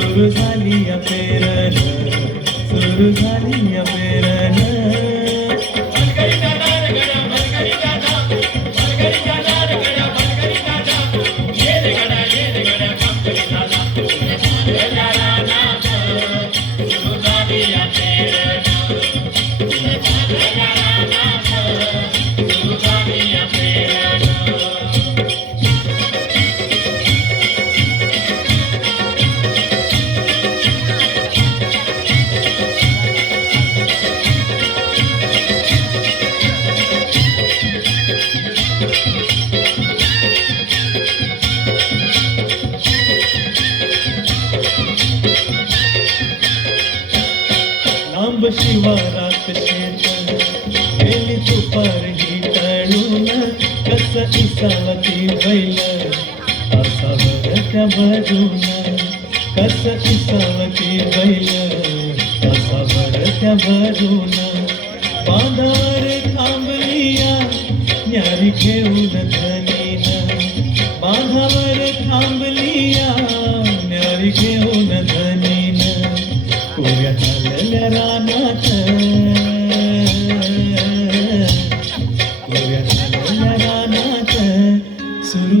सुरू झाली या पेरण सुरू झाली या पेरण शिवारात शेत गेली तुपार ही तळून कस इसावती बैल असावर त्या बाजून कस इसावती बैल असावर त्या बाजून बांधावर थांबलिया न्यारी घेऊन धनीन. बांधावर थांबलिया न्यारी घेऊन धनीन. कोऱ्या Suru